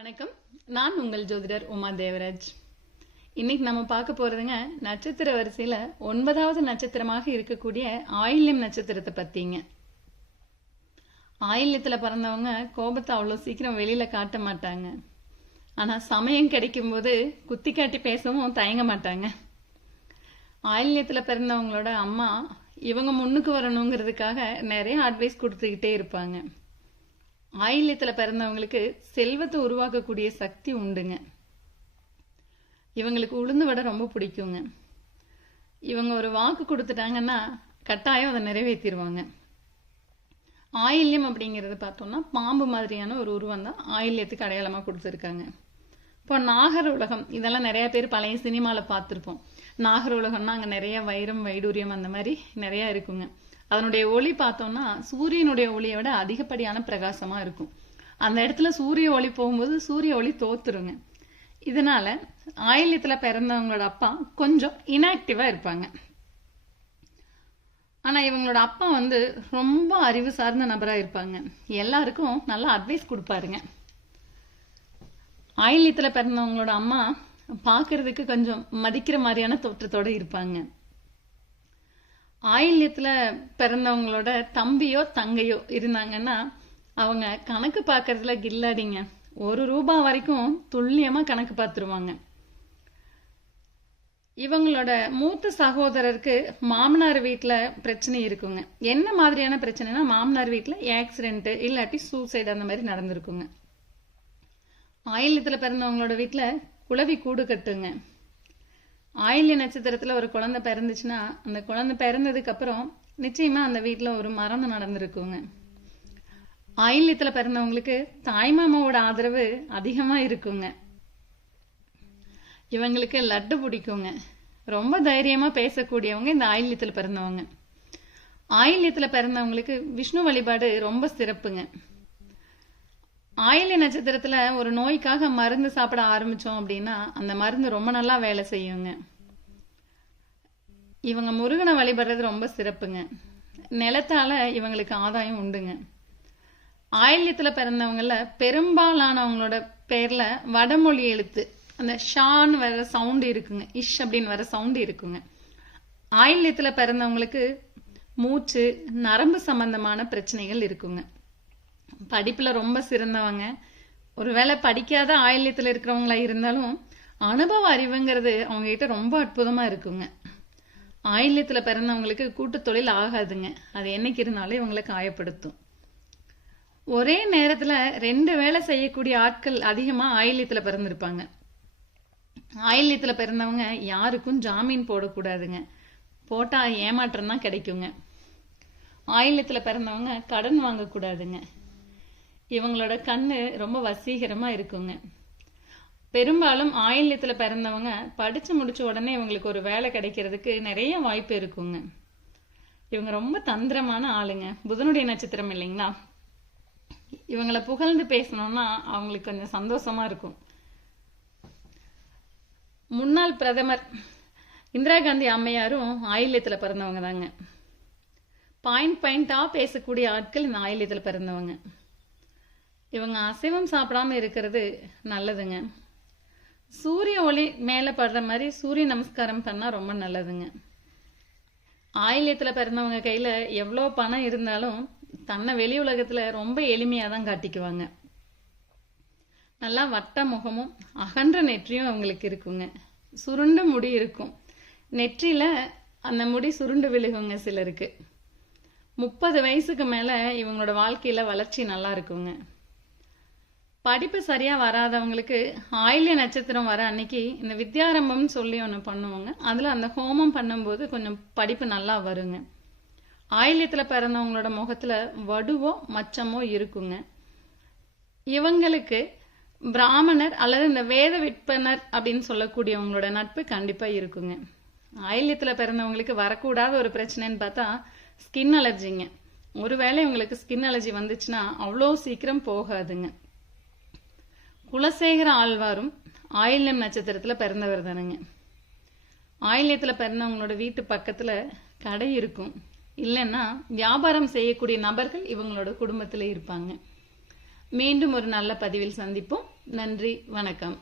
வணக்கம். நான் உங்கள் ஜோதிடர் உமா தேவராஜ். இன்னைக்கு நம்ம பார்க்க போறதுங்க நட்சத்திர வரிசையில 9வது நட்சத்திரமாக இருக்கக்கூடிய ஆயில்யம் நட்சத்திரத்தை பத்திங்க. ஆயில்யத்துல பிறந்தவங்க கோபத்தை அவ்வளவு சீக்கிரம் வெளியில காட்ட மாட்டாங்க. ஆனா சமயம் கிடைக்கும் போது குத்தி காட்டி பேசவும் தயங்க மாட்டாங்க. ஆயில்யத்துல பிறந்தவங்களோட அம்மா இவங்க முன்னுக்கு வரணுங்கிறதுக்காக நிறைய அட்வைஸ் கொடுத்துக்கிட்டே இருப்பாங்க. ஆயில்யத்துல பிறந்தவங்களுக்கு செல்வத்தை உருவாக்கக்கூடிய சக்தி உண்டுங்க. இவங்களுக்கு உளுந்து வடை ரொம்ப பிடிக்குங்க. இவங்க ஒரு வாக்கு கொடுத்துட்டாங்கன்னா கட்டாயம் அதை நிறைவேற்றிடுவாங்க. ஆயில்யம் அப்படிங்கறது பார்த்தோம்னா பாம்பு மாதிரியான ஒரு உருவம் தான் ஆயில்யத்துக்கு அடையாளமா கொடுத்துருக்காங்க. இப்போ நாகர் உலகம் இதெல்லாம் நிறைய பேர் பழைய சினிமால பார்த்துருப்போம். நாகர் உலகம்னா அங்க நிறைய வைரம் வைடூரியம் அந்த மாதிரி நிறைய இருக்குங்க. அதனுடைய ஒளி பார்த்தோம்னா சூரியனுடைய ஒளியை விட அதிகப்படியான பிரகாசமா இருக்கும். அந்த இடத்துல சூரிய ஒளி போகும்போது சூரிய ஒளி தோத்துருங்க. இதனால ஆயில்யத்துல பிறந்தவங்களோட அப்பா கொஞ்சம் இன்ஆக்டிவா இருப்பாங்க. ஆனா இவங்களோட அப்பா ரொம்ப அறிவு சார்ந்த நபரா இருப்பாங்க. எல்லாருக்கும் நல்ல அட்வைஸ் கொடுப்பாருங்க. ஆயில்யத்துல பிறந்தவங்களோட அம்மா பாக்குறதுக்கு கொஞ்சம் மதிக்கிற மாதிரியான தோற்றத்தோட இருப்பாங்க. ஆயில்யத்துல பிறந்தவங்களோட தம்பியோ தங்கையோ இருந்தாங்கன்னா அவங்க கணக்கு பார்க்கறதுல கில்லாடிங்க. 1 ரூபாய் வரைக்கும் துல்லியமா கணக்கு பார்த்துருவாங்க. இவங்களோட மூத்த சகோதரருக்கு மாமனார் வீட்டுல பிரச்சனை இருக்குங்க. என்ன மாதிரியான பிரச்சனைனா மாமனார் வீட்டுல ஆக்சிடென்ட் இல்லாட்டி சூசைட் அந்த மாதிரி நடந்திருக்குங்க. ஆயில்யத்துல பிறந்தவங்களோட வீட்டுல குளவி கூடு கட்டுங்க. ஆயில்ய நட்சத்திரத்துல ஒரு குழந்தை பிறந்துச்சுன்னா அந்த குழந்தை பிறந்ததுக்கு அப்புறம் நிச்சயமா அந்த வீட்டுல ஒரு மரணம் நடந்திருக்குங்க. ஆயில்யத்துல பிறந்தவங்களுக்கு தாய்மாமாவோட ஆதரவு அதிகமா இருக்குங்க. இவங்களுக்கு லட்டு பிடிக்குங்க. ரொம்ப தைரியமா பேசக்கூடியவங்க இந்த ஆயில்யத்துல பிறந்தவங்க. ஆயில்யத்துல பிறந்தவங்களுக்கு விஷ்ணு வழிபாடு ரொம்ப சிறப்புங்க. ஆயில்ய நட்சத்திரத்துல ஒரு நோய்க்காக மருந்து சாப்பிட ஆரம்பிச்சோம் அப்படின்னா அந்த மருந்து ரொம்ப நல்லா வேலை செய்யுங்க. இவங்க முருகனை வழிபடுறது ரொம்ப சிறப்புங்க. நிலத்தால இவங்களுக்கு ஆதாயம் உண்டுங்க. ஆயில்யத்துல பிறந்தவங்கள பெரும்பாலானவங்களோட பேர்ல வடமொழி எழுத்து அந்த ஷான் வர சவுண்ட் இருக்குங்க. இஷ் அப்படின்னு வர சவுண்ட் இருக்குங்க. ஆயில்யத்துல பிறந்தவங்களுக்கு மூச்சு நரம்பு சம்பந்தமான பிரச்சனைகள் இருக்குங்க. படிப்புல ரொம்ப சிறந்தவங்க. ஒருவேளை படிக்காத ஆயில்யத்துல இருக்கிறவங்களா இருந்தாலும் அனுபவ அறிவுங்கிறது அவங்க கிட்ட ரொம்ப அற்புதமா இருக்குங்க. ஆயில்யத்துல பிறந்தவங்களுக்கு கூட்டு தொழில் ஆகாதுங்க. அது என்னைக்கு இருந்தாலும் இவங்களை காயப்படுத்தும். ஒரே நேரத்துல 2 வேலை செய்யக்கூடிய ஆட்கள் அதிகமா ஆயில்யத்துல பிறந்திருப்பாங்க. ஆயில்யத்துல பிறந்தவங்க யாருக்கும் ஜாமீன் போடக்கூடாதுங்க. போட்டா ஏமாற்றம் தான் கிடைக்குங்க. ஆயில்யத்துல பிறந்தவங்க கடன் வாங்கக்கூடாதுங்க. இவங்களோட கண்ணு ரொம்ப வசீகரமா இருக்குங்க. பெரும்பாலும் ஆயில்யத்துல பிறந்தவங்க படிச்சு முடிச்ச உடனே இவங்களுக்கு ஒரு வேலை கிடைக்கிறதுக்கு நிறைய வாய்ப்பு இருக்குங்க. இவங்க ரொம்ப தந்திரமான ஆளுங்க. புதனுடைய நட்சத்திரம் இல்லைங்களா? இவங்களை புகழ்ந்து பேசணும்னா அவங்களுக்கு கொஞ்சம் சந்தோஷமா இருக்கும். முன்னாள் பிரதமர் இந்திரா காந்தி அம்மையாரும் ஆயில்யத்துல பிறந்தவங்க தாங்க. பாயிண்டா பேசக்கூடிய ஆட்கள் இந்த ஆயில்யத்துல பிறந்தவங்க. இவங்க அசைவம் சாப்பிடாம இருக்கிறது நல்லதுங்க. சூரிய ஒளி மேல படுற மாதிரி சூரிய நமஸ்காரம் பண்ணா ரொம்ப நல்லதுங்க. ஆயில்யத்துல பிறந்தவங்க கையில எவ்வளவு பணம் இருந்தாலும் தன்னை வெளி உலகத்துல ரொம்ப எளிமையா தான் காட்டிக்குவாங்க. நல்லா வட்ட முகமும் அகன்ற நெற்றியும் அவங்களுக்கு இருக்குங்க. சுருண்டு முடி இருக்கும். நெற்றியில அந்த முடி சுருண்டு விழுகுங்க சிலருக்கு. 30 வயசுக்கு மேல இவங்களோட வாழ்க்கையில வளர்ச்சி நல்லா இருக்குங்க. படிப்பு சரியா வராதவங்களுக்கு ஆயில்ய நட்சத்திரம் வர அன்னைக்கு இந்த வித்யாரம்பம்னு சொல்லி ஒன்று பண்ணுவாங்க. அதுல அந்த ஹோமம் பண்ணும்போது கொஞ்சம் படிப்பு நல்லா வருங்க. ஆயில்யத்துல பிறந்தவங்களோட முகத்துல வடுவோ மச்சமோ இருக்குங்க. இவங்களுக்கு பிராமணர் அல்லது இந்த வேத விற்பனர் அப்படின்னு சொல்லக்கூடியவங்களோட நட்பு கண்டிப்பா இருக்குங்க. ஆயில்யத்துல பிறந்தவங்களுக்கு வரக்கூடாத ஒரு பிரச்சனைன்னு பார்த்தா ஸ்கின் அலர்ஜிங்க. ஒருவேளை இவங்களுக்கு ஸ்கின் அலர்ஜி வந்துச்சுன்னா அவ்வளோ சீக்கிரம் போகாதுங்க. குலசேகர ஆழ்வாரும் ஆயில்யம் நட்சத்திரத்துல பிறந்தவர் தானுங்க. ஆயில்யத்துல பிறந்தவங்களோட வீட்டு பக்கத்துல கடை இருக்கும். இல்லைன்னா வியாபாரம் செய்யக்கூடிய நபர்கள் இவங்களோட குடும்பத்துல இருப்பாங்க. மீண்டும் ஒரு நல்ல பதிவில் சந்திப்போம். நன்றி, வணக்கம்.